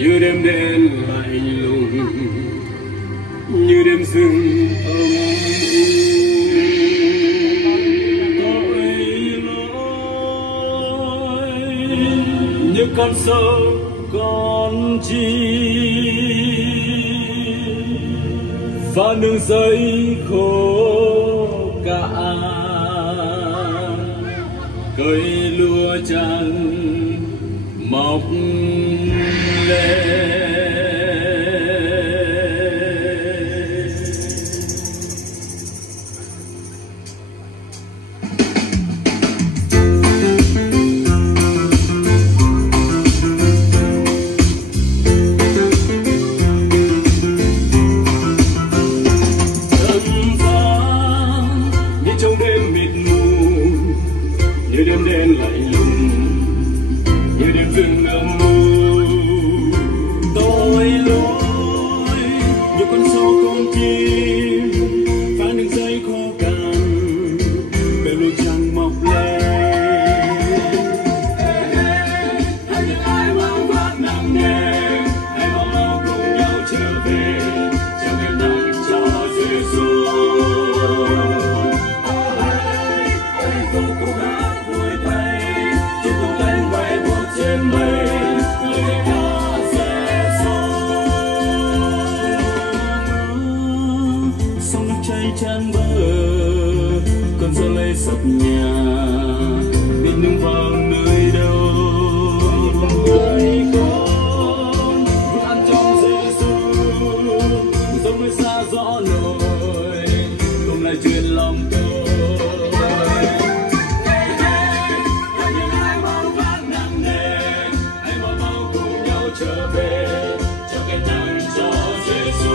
như đêm đen lạnh lùng, như đêm rừng âm u. Tội lỗi như con sâu con chim và nương giấy khô cạn, cây lúa trắng mọc lên. Như đêm đen lạnh lùng, như đêm rừng âm u. Tội lỗi như con sâu con chim phá những dây khô cằn, bể lúa chẳng mọc lên. Hãy những ai mang vác nặng nề, hãy mau mau cùng nhau trở về, trao gánh nặng cho Giêsu. Chan bờ con gió lay sắp nhà biết nương vào nơi đâu. Hỡi con vượt ăn trong Giêsu, dẫu nơi xa gió nổi cùng lại truyền lòng tôi. Hãy những ai mang vác nặng nề, hãy mau mau cùng nhau trở về, cho cái nặng cho Giêsu.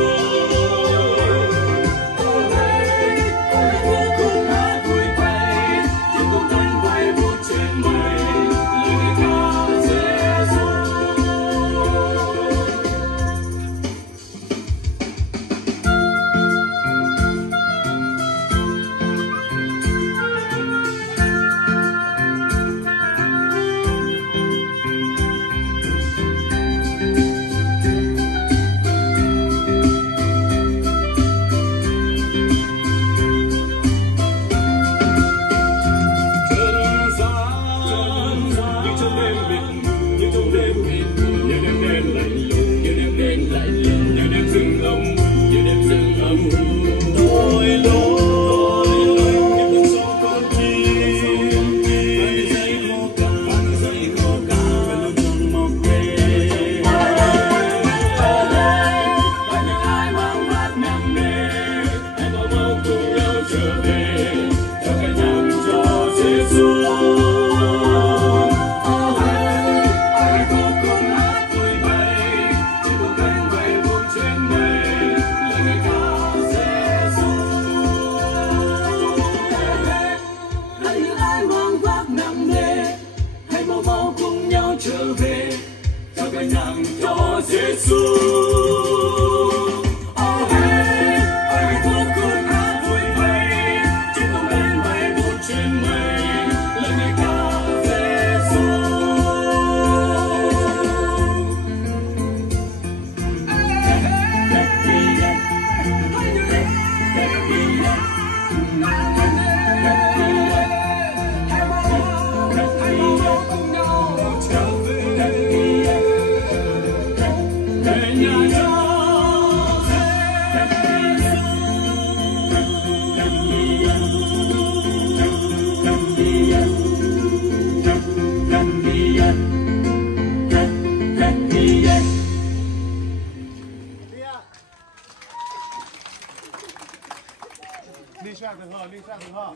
Trở về cho cái nặng cho Giêsu. Đi sang thử hờ, đi sang thử hờ.